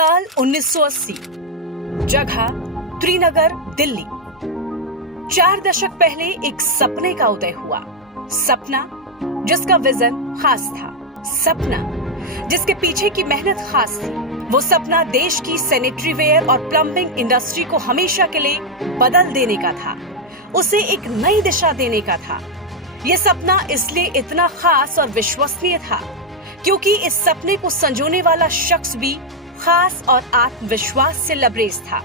साल 1980, जगह त्रिनगर, दिल्ली। 4 दशक पहले एक सपने का उदय हुआ। सपना जिसका विजन खास था, सपना जिसके पीछे की मेहनत खास थी। वो सपना देश की सैनिटरी वेयर और प्लम्बिंग इंडस्ट्री को हमेशा के लिए बदल देने का था, उसे एक नई दिशा देने का था। ये सपना इसलिए इतना खास और विश्वसनीय था क्योंकि इस सपने को संजोने वाला शख्स भी खास और आत्मविश्वास से लबरेज था,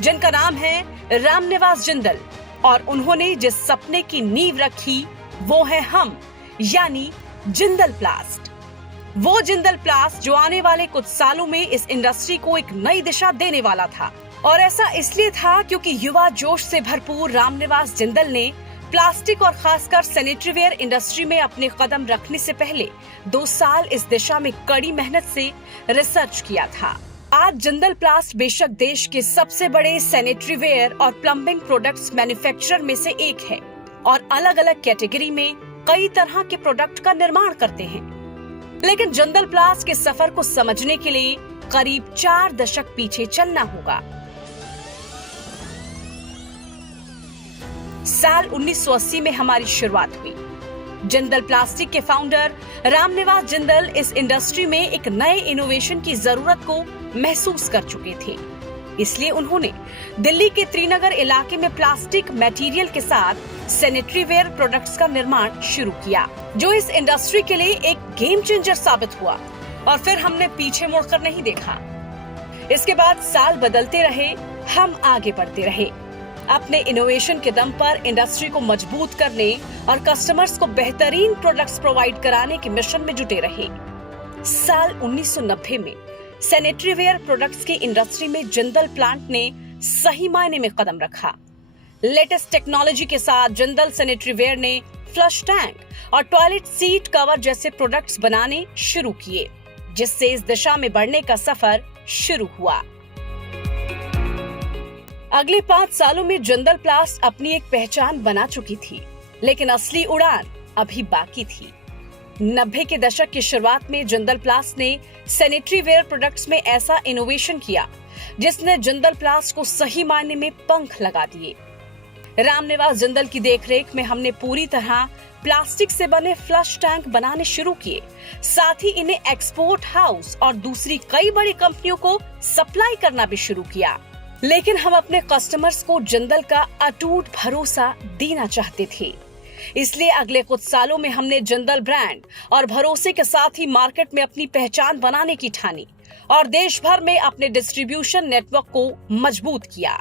जिनका नाम है रामनिवास जिंदल। और उन्होंने जिस सपने की नींव रखी वो है हम, यानी जिंदल प्लास्ट। वो जिंदल प्लास्ट जो आने वाले कुछ सालों में इस इंडस्ट्री को एक नई दिशा देने वाला था। और ऐसा इसलिए था क्योंकि युवा जोश से भरपूर रामनिवास जिंदल ने प्लास्टिक और खासकर सैनिटरी वेयर इंडस्ट्री में अपने कदम रखने से पहले 2 साल इस दिशा में कड़ी मेहनत से रिसर्च किया था। आज जिंदल प्लास्ट बेशक देश के सबसे बड़े सैनिटरी वेयर और प्लम्बिंग प्रोडक्ट्स मैन्युफैक्चरर में से एक है और अलग अलग कैटेगरी में कई तरह के प्रोडक्ट का निर्माण करते हैं। लेकिन जिंदल प्लास्ट के सफर को समझने के लिए करीब 4 दशक पीछे चलना होगा। साल 1980 में हमारी शुरुआत हुई। जिंदल प्लास्टिक के फाउंडर रामनिवास जिंदल इस इंडस्ट्री में एक नए इनोवेशन की जरूरत को महसूस कर चुके थे। इसलिए उन्होंने दिल्ली के त्रिनगर इलाके में प्लास्टिक मटेरियल के साथ सैनिटरी वेयर प्रोडक्ट्स का निर्माण शुरू किया, जो इस इंडस्ट्री के लिए एक गेम चेंजर साबित हुआ। और फिर हमने पीछे मुड़कर नहीं देखा। इसके बाद साल बदलते रहे, हम आगे बढ़ते रहे, अपने इनोवेशन के दम पर इंडस्ट्री को मजबूत करने और कस्टमर्स को बेहतरीन प्रोडक्ट्स प्रोवाइड कराने के मिशन में जुटे रहे। साल 1990 में सैनिटरी वेयर प्रोडक्ट्स की इंडस्ट्री में जिंदल प्लांट ने सही मायने में कदम रखा। लेटेस्ट टेक्नोलॉजी के साथ जिंदल सैनिटरी वेयर ने फ्लश टैंक और टॉयलेट सीट कवर जैसे प्रोडक्ट्स बनाने शुरू किए, जिससे इस दिशा में बढ़ने का सफर शुरू हुआ। अगले 5 सालों में जिंदल प्लास्ट अपनी एक पहचान बना चुकी थी, लेकिन असली उड़ान अभी बाकी थी। 90 के दशक की शुरुआत में जिंदल प्लास्ट ने सैनिटरी वेयर प्रोडक्ट्स में ऐसा इनोवेशन किया जिसने जिंदल प्लास्ट को सही मायने में पंख लगा दिए। रामनिवास जिंदल की देखरेख में हमने पूरी तरह प्लास्टिक से बने फ्लश टैंक बनाने शुरू किए, साथ ही इन्हें एक्सपोर्ट हाउस और दूसरी कई बड़ी कंपनियों को सप्लाई करना भी शुरू किया। लेकिन हम अपने कस्टमर्स को जिंदल का अटूट भरोसा देना चाहते थे, इसलिए अगले कुछ सालों में हमने जिंदल ब्रांड और भरोसे के साथ ही मार्केट में अपनी पहचान बनाने की ठानी और देश भर में अपने डिस्ट्रीब्यूशन नेटवर्क को मजबूत किया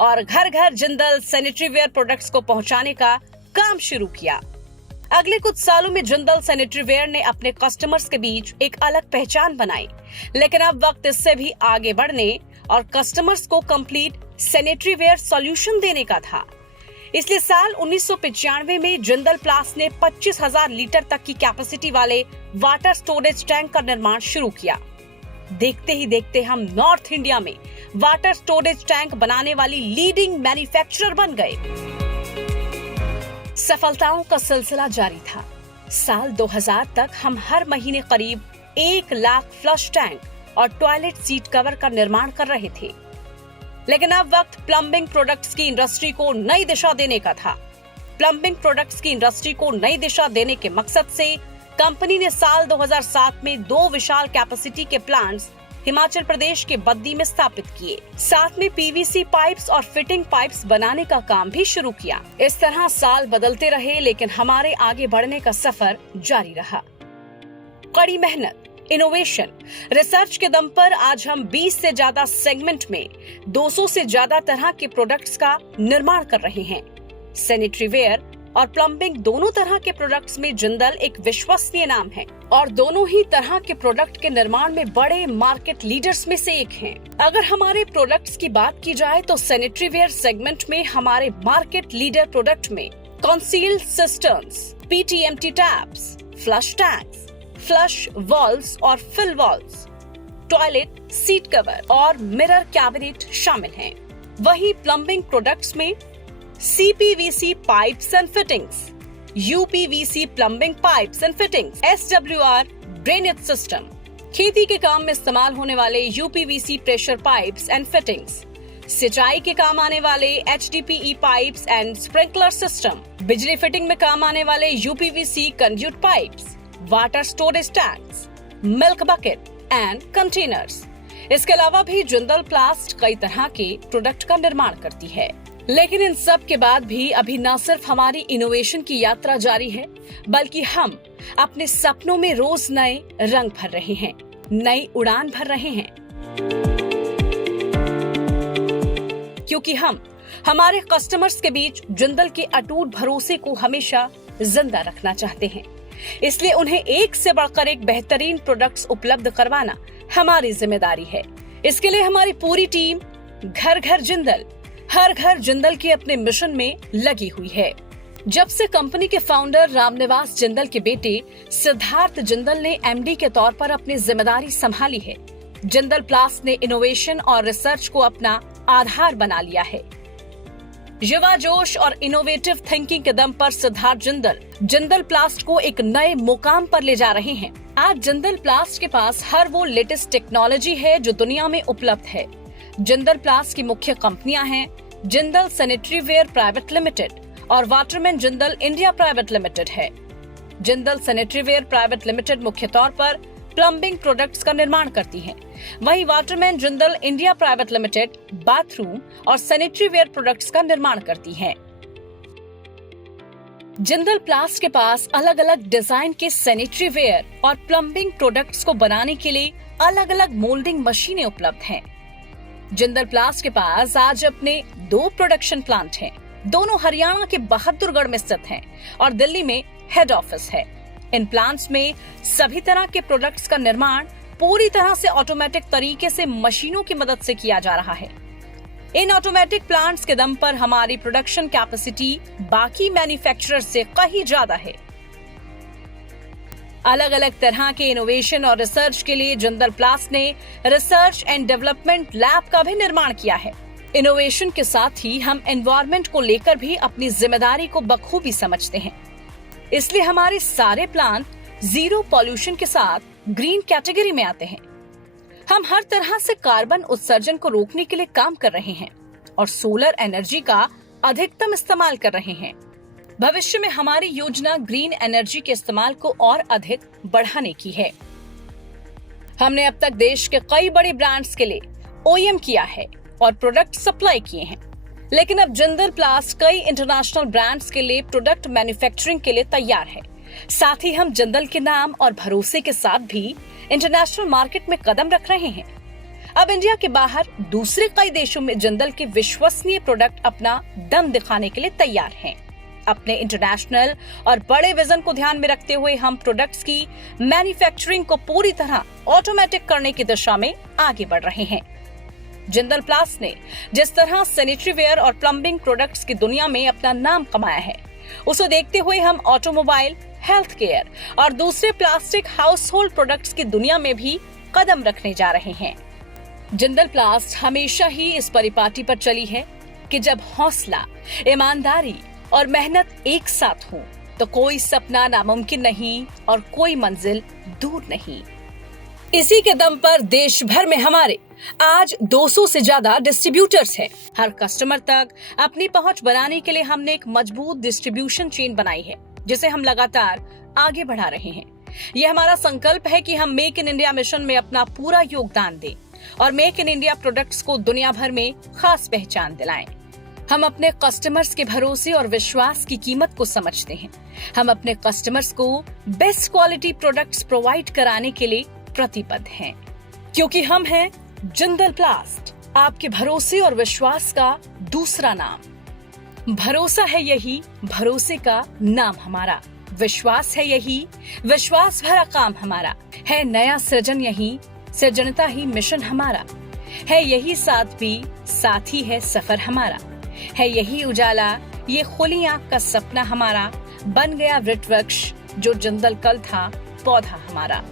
और घर घर जिंदल सैनिटरी वेयर प्रोडक्ट्स को पहुंचाने का काम शुरू किया। अगले कुछ सालों में जिंदल सैनिटरी वेयर ने अपने कस्टमर्स के बीच एक अलग पहचान बनाई, लेकिन अब वक्त इससे भी आगे बढ़ने और कस्टमर्स को कंप्लीट सैनिटरी वेयर सॉल्यूशन देने का था। इसलिए साल 1995 में जिंदल प्लास्ट ने 25,000 लीटर तक की कैपेसिटी वाले वाटर स्टोरेज टैंक का निर्माण शुरू किया। देखते ही देखते हम नॉर्थ इंडिया में वाटर स्टोरेज टैंक बनाने वाली लीडिंग मैन्युफैक्चरर बन गए। सफलताओं का सिलसिला जारी था। साल 2000 तक हम हर महीने करीब 1 लाख फ्लश टैंक और टॉयलेट सीट कवर का निर्माण कर रहे थे। लेकिन अब वक्त प्लम्बिंग प्रोडक्ट्स की इंडस्ट्री को नई दिशा देने का था। प्लम्बिंग प्रोडक्ट्स की इंडस्ट्री को नई दिशा देने के मकसद से कंपनी ने साल 2007 में 2 विशाल कैपेसिटी के प्लांट्स हिमाचल प्रदेश के बद्दी में स्थापित किए। साथ में पीवीसी पाइप्स और फिटिंग पाइप्स बनाने का काम भी शुरू किया। इस तरह साल बदलते रहे, लेकिन हमारे आगे बढ़ने का सफर जारी रहा। कड़ी मेहनत, इनोवेशन, रिसर्च के दम पर आज हम 20 से ज्यादा सेगमेंट में 200 से ज्यादा तरह के प्रोडक्ट्स का निर्माण कर रहे हैं। सैनिटरी वेयर और प्लम्बिंग दोनों तरह के प्रोडक्ट्स में जिंदल एक विश्वसनीय नाम है और दोनों ही तरह के प्रोडक्ट के निर्माण में बड़े मार्केट लीडर्स में से एक हैं। अगर हमारे प्रोडक्ट्स की बात की जाए तो सैनिटरी वेयर सेगमेंट में हमारे मार्केट लीडर प्रोडक्ट में concealed systems, PTMT taps, flush tanks, flush valves और fill valves, toilet seat cover और मिरर कैबिनेट शामिल हैं। वहीं प्लम्बिंग प्रोडक्ट्स में CPVC pipes and fittings, UPVC plumbing pipes and fittings, SWR drainage system, खेती के काम में इस्तेमाल होने वाले UPVC pressure pipes and fittings, सिंचाई के काम आने वाले HDPE pipes and sprinkler system, बिजली फिटिंग में काम आने वाले UPVC conduit pipes, water storage tanks, milk bucket and containers. इसके अलावा भी जिंदल प्लास्ट कई तरह के प्रोडक्ट का निर्माण करती है। लेकिन इन सब के बाद भी अभी न सिर्फ हमारी इनोवेशन की यात्रा जारी है, बल्कि हम अपने सपनों में रोज नए रंग भर रहे हैं, नई उड़ान भर रहे हैं, क्योंकि हम हमारे कस्टमर्स के बीच जिंदल के अटूट भरोसे को हमेशा जिंदा रखना चाहते हैं। इसलिए उन्हें एक से बढ़कर एक बेहतरीन प्रोडक्ट्स उपलब्ध करवाना हमारी जिम्मेदारी है। इसके लिए हमारी पूरी टीम घर घर जिंदल, हर घर जिंदल के अपने मिशन में लगी हुई है। जब से कंपनी के फाउंडर रामनिवास जिंदल के बेटे सिद्धार्थ जिंदल ने एमडी के तौर पर अपनी जिम्मेदारी संभाली है, जिंदल प्लास्ट ने इनोवेशन और रिसर्च को अपना आधार बना लिया है। युवा जोश और इनोवेटिव थिंकिंग के दम पर सिद्धार्थ जिंदल प्लास्ट को एक नए मुकाम पर ले जा रहे हैं। आज जिंदल प्लास्ट के पास हर वो लेटेस्ट टेक्नोलॉजी है जो दुनिया में उपलब्ध है। जिंदल प्लास्ट की मुख्य कंपनियां हैं Jindal sanitary ware private limited और Waterman Jindal India private limited है। Jindal sanitary ware private limited मुख्य तौर पर प्लम्बिंग प्रोडक्ट्स का निर्माण करती है, वहीं Waterman Jindal India private limited bathroom और सैनिटरी वेयर प्रोडक्ट्स का निर्माण करती है। जिंदल प्लास्ट के पास अलग अलग डिजाइन के सैनिटरी वेयर और प्लम्बिंग प्रोडक्ट्स को बनाने के लिए अलग अलग मोल्डिंग मशीनें उपलब्ध हैं। जिंदल प्लास्ट के पास आज अपने 2 प्रोडक्शन प्लांट हैं। दोनों हरियाणा के बहादुरगढ़ में स्थित हैं और दिल्ली में हेड ऑफिस है। इन प्लांट्स में सभी तरह के प्रोडक्ट्स का निर्माण पूरी तरह से ऑटोमेटिक तरीके से मशीनों की मदद से किया जा रहा है। इन ऑटोमेटिक प्लांट्स के दम पर हमारी प्रोडक्शन कैपेसिटी बाकी मैन्युफैक्चरर से कहीं ज्यादा है। अलग अलग तरह के इनोवेशन और रिसर्च के लिए जिंदल प्लास्ट ने रिसर्च एंड डेवलपमेंट लैब का भी निर्माण किया है। इनोवेशन के साथ ही हम एनवायरनमेंट को लेकर भी अपनी जिम्मेदारी को बखूबी समझते हैं। इसलिए हमारे सारे प्लांट जीरो पॉल्यूशन के साथ ग्रीन कैटेगरी में आते हैं। हम हर तरह से कार्बन उत्सर्जन को रोकने के लिए काम कर रहे हैं और सोलर एनर्जी का अधिकतम इस्तेमाल कर रहे हैं। भविष्य में हमारी योजना ग्रीन एनर्जी के इस्तेमाल को और अधिक बढ़ाने की है। हमने अब तक देश के कई बड़े ब्रांड्स के लिए ओईएम किया है और प्रोडक्ट सप्लाई किए हैं, लेकिन अब जिंदल प्लास्ट कई इंटरनेशनल ब्रांड्स के लिए प्रोडक्ट मैन्युफैक्चरिंग के लिए तैयार है। साथ ही हम जिंदल के नाम और भरोसे के साथ भी इंटरनेशनल मार्केट में कदम रख रहे हैं। अब इंडिया के बाहर दूसरे कई देशों में जिंदल के विश्वसनीय प्रोडक्ट अपना दम दिखाने के लिए तैयार हैं। अपने इंटरनेशनल और बड़े विजन को ध्यान में रखते हुए हम प्रोडक्ट्स की मैन्युफैक्चरिंग को पूरी तरह ऑटोमेटिक करने की दिशा में आगे बढ़ रहे हैं। जिंदल प्लास्ट ने जिस तरह सैनिटरी वेयर और प्लम्बिंग प्रोडक्ट्स की दुनिया में अपना नाम कमाया है, उसे देखते हुए हम ऑटोमोबाइल, हेल्थ केयर और दूसरे प्लास्टिक हाउस होल्ड प्रोडक्ट्स की दुनिया में भी कदम रखने जा रहे हैं। जिंदल प्लास्ट हमेशा ही इस परिपाटी पर चली है कि जब हौसला, ईमानदारी और मेहनत एक साथ हो तो कोई सपना नामुमकिन नहीं और कोई मंजिल दूर नहीं। इसी के दम पर देश भर में हमारे आज 200 से ज्यादा डिस्ट्रीब्यूटर्स हैं। हर कस्टमर तक अपनी पहुंच बनाने के लिए हमने एक मजबूत डिस्ट्रीब्यूशन चेन बनाई है, जिसे हम लगातार आगे बढ़ा रहे हैं। ये हमारा संकल्प है कि हम मेक इन इंडिया मिशन में अपना पूरा योगदान दें और मेक इन इंडिया प्रोडक्ट्स को दुनिया भर में खास पहचान दिलाएं। हम अपने कस्टमर्स के भरोसे और विश्वास की कीमत को समझते हैं। हम अपने कस्टमर्स को बेस्ट क्वालिटी प्रोडक्ट्स प्रोवाइड कराने के लिए प्रतिबद्ध हैं, क्योंकि हम हैं जिंदल प्लास्ट, आपके भरोसे और विश्वास का दूसरा नाम। भरोसा है यही भरोसे का नाम हमारा, विश्वास है यही विश्वास भरा काम हमारा, है नया सृजन यही सृजनता ही मिशन हमारा, है यही साथ भी साथी है सफर हमारा, है यही उजाला ये खुली आंख का सपना हमारा, बन गया वृक्षवृक्ष जो जिंदल कल था पौधा हमारा।